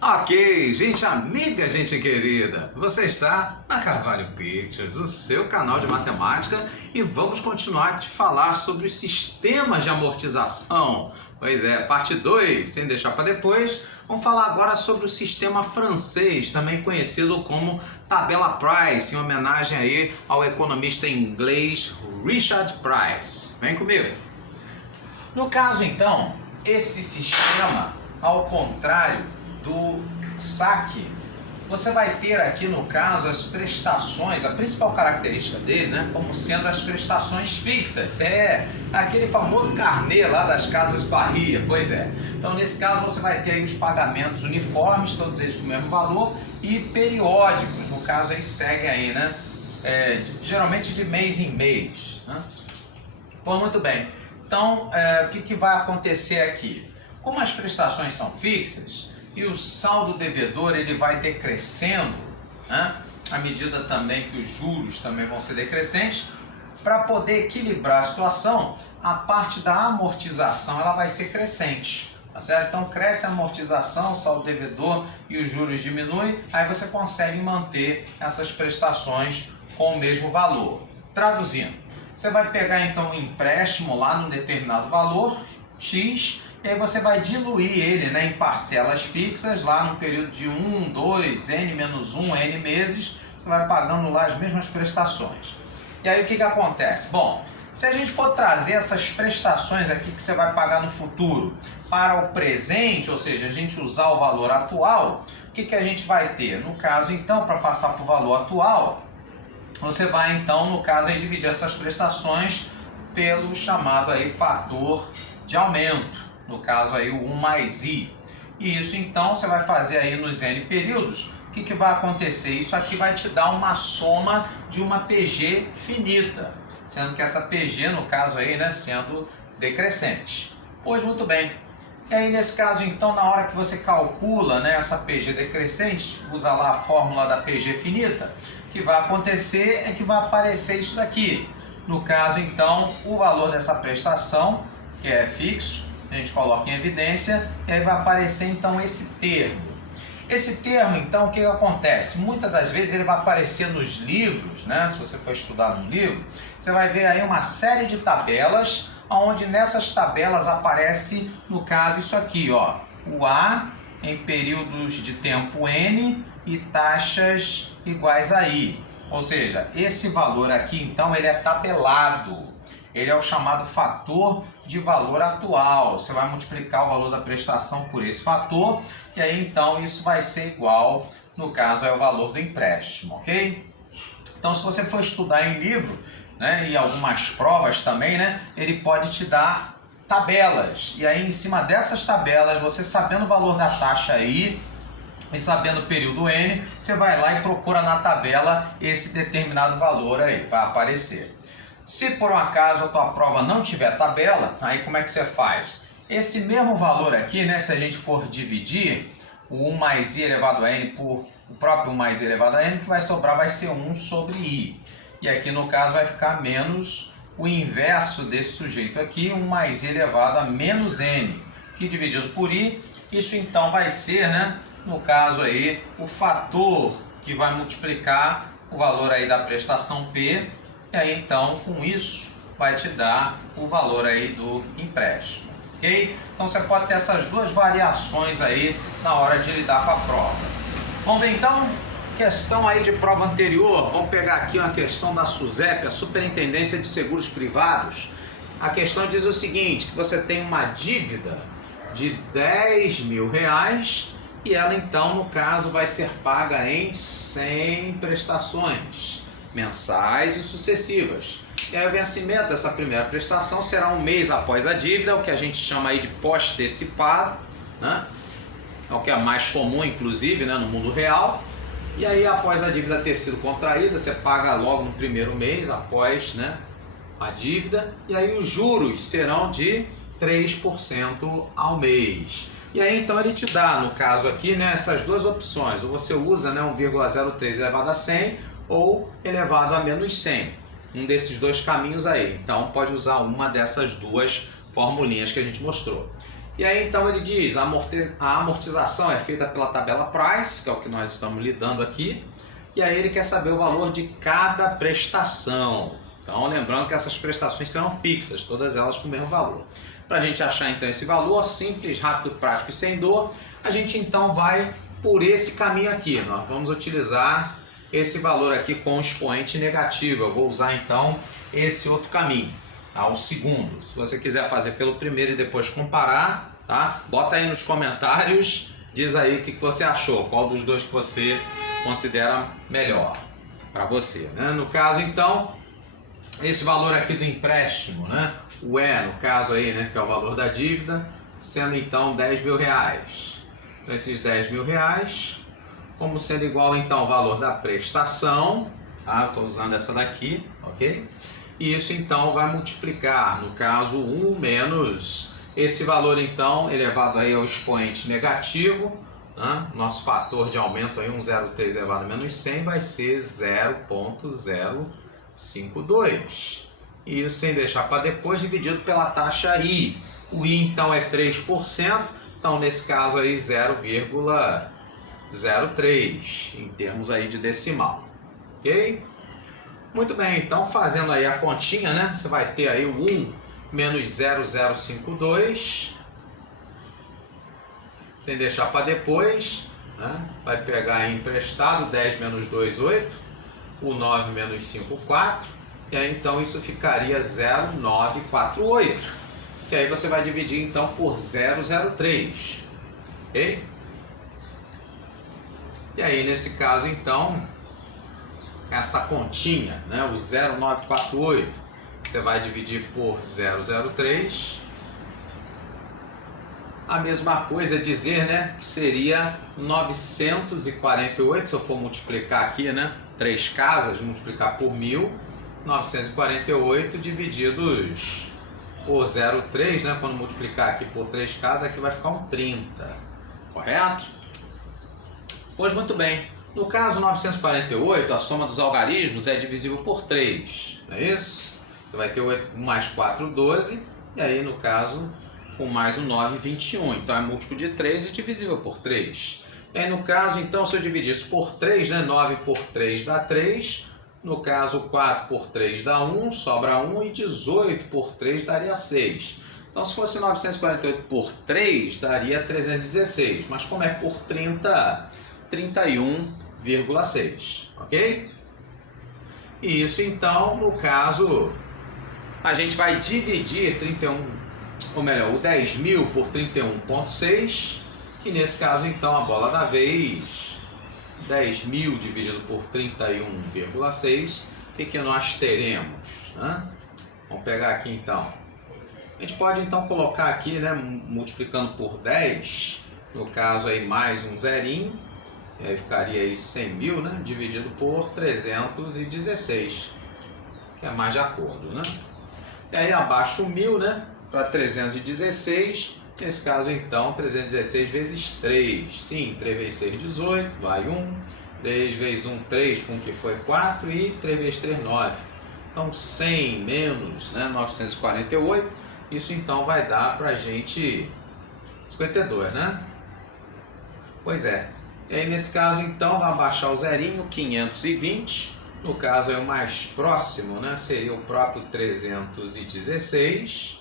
Ok, gente amiga, gente querida, você está na Carvalho Pictures, o seu canal de matemática, e vamos continuar a te falar sobre os sistemas de amortização. Pois é, parte 2, sem deixar para depois, vamos falar agora sobre o sistema francês, também conhecido como tabela Price, em homenagem aí ao economista inglês Richard Price. Vem comigo! No caso então, esse sistema, ao contrário do saque, você vai ter aqui no caso as prestações, a principal característica dele, né, como sendo as prestações fixas, aquele famoso carnê lá das Casas Bahia, pois é. Então nesse caso você vai ter aí os pagamentos uniformes, todos eles com o mesmo valor, e periódicos, no caso aí segue aí, né, geralmente de mês em mês, né? Bom, muito bem. Então o que vai acontecer aqui? Como as prestações são fixas, e o saldo devedor ele vai decrescendo, né? À medida também que os juros também vão ser decrescentes, para poder equilibrar a situação, a parte da amortização ela vai ser crescente, tá certo? Então cresce a amortização, o saldo devedor e os juros diminuem, aí você consegue manter essas prestações com o mesmo valor. Traduzindo, você vai pegar então um empréstimo lá num determinado valor, X, e aí você vai diluir ele, né, em parcelas fixas, lá no período de 1, 2, N-1, N meses, você vai pagando lá as mesmas prestações. E aí o que acontece? Bom, se a gente for trazer essas prestações aqui que você vai pagar no futuro para o presente, ou seja, a gente usar o valor atual, o que a gente vai ter? No caso então, para passar para o valor atual, você vai então, no caso, aí, dividir essas prestações pelo chamado aí fator de aumento. No caso aí o 1 mais I. E isso então você vai fazer aí nos N períodos. O que vai acontecer? Isso aqui vai te dar uma soma de uma PG finita. Sendo que essa PG, no caso aí, né, sendo decrescente. Pois muito bem. E aí nesse caso então, na hora que você calcula, né, essa PG decrescente, usa lá a fórmula da PG finita, o que vai acontecer é que vai aparecer isso daqui. No caso então, o valor dessa prestação, que é fixo, a gente coloca em evidência e aí vai aparecer então esse termo. Esse termo então, o que acontece? Muitas das vezes ele vai aparecer nos livros, né? Se você for estudar num livro, você vai ver aí uma série de tabelas, onde nessas tabelas aparece, no caso, isso aqui, ó, o A em períodos de tempo N e taxas iguais a I. Ou seja, esse valor aqui então ele é tabelado. Ele é o chamado fator de valor atual. Você vai multiplicar o valor da prestação por esse fator, e aí então isso vai ser igual, no caso, é o valor do empréstimo, ok? Então se você for estudar em livro, né, e algumas provas também, né, ele pode te dar tabelas, e aí em cima dessas tabelas, você sabendo o valor da taxa I, e sabendo o período N, você vai lá e procura na tabela esse determinado valor aí, vai aparecer. Se por um acaso a tua prova não tiver tabela, aí como é que você faz? Esse mesmo valor aqui, né, se a gente for dividir o 1 mais I elevado a N por o próprio 1 mais I elevado a N, o que vai sobrar vai ser 1 sobre I. E aqui no caso vai ficar menos o inverso desse sujeito aqui, 1 mais I elevado a menos N, que dividido por I, isso então vai ser, né, no caso aí, o fator que vai multiplicar o valor aí da prestação P. E aí então com isso vai te dar o valor aí do empréstimo, ok? Então você pode ter essas duas variações aí na hora de lidar com a prova. Vamos ver então? Questão aí de prova anterior, vamos pegar aqui uma questão da SUSEP, a Superintendência de Seguros Privados. A questão diz o seguinte, que você tem uma dívida de R$10.000 e ela então no caso vai ser paga em 100 prestações mensais e sucessivas. E aí o vencimento dessa primeira prestação será um mês após a dívida, o que a gente chama aí de pós-antecipado, né? É o que é mais comum, inclusive, né, no mundo real. E aí após a dívida ter sido contraída, você paga logo no primeiro mês após, né, a dívida, e aí os juros serão de 3% ao mês. E aí então ele te dá, no caso aqui, né, essas duas opções, ou você usa, né, 1,03 elevado a 100 ou elevado a menos 100, um desses dois caminhos aí. Então pode usar uma dessas duas formulinhas que a gente mostrou. E aí então ele diz, a amortização é feita pela tabela Price, que é o que nós estamos lidando aqui, e aí ele quer saber o valor de cada prestação. Então lembrando que essas prestações serão fixas, todas elas com o mesmo valor. Para a gente achar então esse valor, simples, rápido, prático e sem dor, a gente então vai por esse caminho aqui. Nós vamos utilizar esse valor aqui com expoente negativo. Eu vou usar então esse outro caminho, tá? O segundo. Se você quiser fazer pelo primeiro e depois comparar, tá? Bota aí nos comentários, diz aí o que você achou, qual dos dois que você considera melhor para você, né? No caso então, esse valor aqui do empréstimo, né? O E, no caso aí, né, que é o valor da dívida, sendo então R$10.000. Então esses R$10.000, como sendo igual então ao valor da prestação, tá? Eu estou usando essa daqui, ok? E isso então vai multiplicar, no caso 1 menos esse valor então elevado aí ao expoente negativo, né? Nosso fator de aumento aí 103 elevado a menos 100 vai ser 0,052. E isso sem deixar para depois, dividido pela taxa I. O I então é 3%, então nesse caso aí 0,03 em termos aí de decimal, ok? Muito bem, então fazendo aí a continha, né? Você vai ter aí o 1 menos 0,052, sem deixar para depois, né? Vai pegar aí emprestado 10 menos 2, 8, o 9 menos 5, 4, e aí então isso ficaria 0,948, que aí você vai dividir então por 0,03, ok? E aí nesse caso então, essa continha, né, o 0,948, você vai dividir por 0,03. A mesma coisa dizer, né, que seria 948, se eu for multiplicar aqui, né, 3 casas, multiplicar por 1000, 948 divididos por 0,3, né, quando multiplicar aqui por 3 casas, aqui vai ficar um 30, correto? Pois muito bem. No caso 948, a soma dos algarismos é divisível por 3, não é isso? Você vai ter 8 com mais 4, 12, e aí no caso com mais um 9, 21. Então é múltiplo de 3 e divisível por 3. E aí no caso, então, se eu dividir isso por 3, né, 9 por 3 dá 3, no caso 4 por 3 dá 1, sobra 1, e 18 por 3 daria 6. Então se fosse 948 por 3, daria 316, mas como é por 30, 31,6, ok? E isso então, no caso, a gente vai dividir 31, ou melhor, o 10.000 por 31,6, e nesse caso então a bola da vez, 10.000 dividido por 31,6, o que nós teremos, né? Vamos pegar aqui então, a gente pode então colocar aqui, né, multiplicando por 10, no caso aí mais um zerinho, e aí ficaria aí 100.000, né, dividido por 316, que é mais de acordo, né? E aí abaixo 1.000, né, para 316, nesse caso então 316 vezes 3, sim, 3 vezes 6, 18, vai 1, 3 vezes 1, 3, com que foi 4, e 3 vezes 3, 9. Então 100 menos, né, 948, isso então vai dar para a gente 52, né? Pois é. E aí nesse caso então vai abaixar o zerinho, 520, no caso é o mais próximo, né, seria o próprio 316,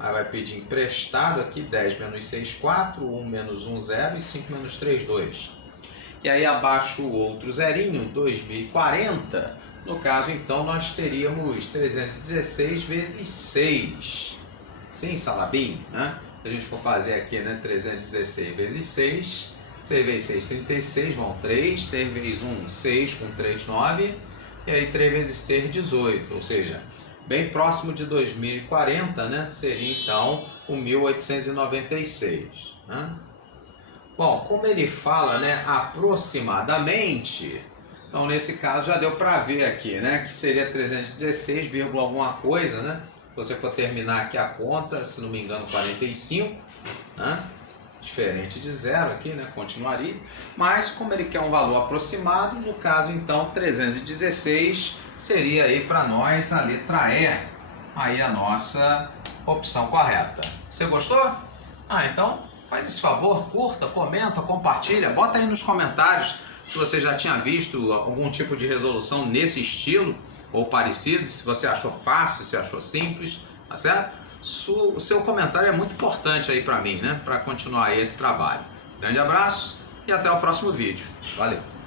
aí vai pedir emprestado aqui, 10 menos 6, 4, 1 menos 1, 0, e 5 menos 3, 2. E aí abaixo o outro zerinho, 2040, no caso então nós teríamos 316 vezes 6, sim, Salabim, né? Se a gente for fazer aqui, né, 316 vezes 6, 6 vezes 6, 36, vão 3, 6 vezes 1, 6, com 3, 9, e aí 3 vezes 6, 18, ou seja, bem próximo de 2040, né, seria então o 1896, né? Bom, como ele fala, né, aproximadamente, então nesse caso já deu para ver aqui, né, que seria 316, alguma coisa, né, se você for terminar aqui a conta, se não me engano 45, né, diferente de zero aqui, né, continuaria, mas como ele quer um valor aproximado, no caso então 316 seria aí para nós a letra E, aí a nossa opção correta. Você gostou? Então faz esse favor, curta, comenta, compartilha, bota aí nos comentários se você já tinha visto algum tipo de resolução nesse estilo ou parecido, se você achou fácil, se achou simples, tá certo? O seu comentário é muito importante aí para mim, né? Para continuar aí esse trabalho. Grande abraço e até o próximo vídeo. Valeu!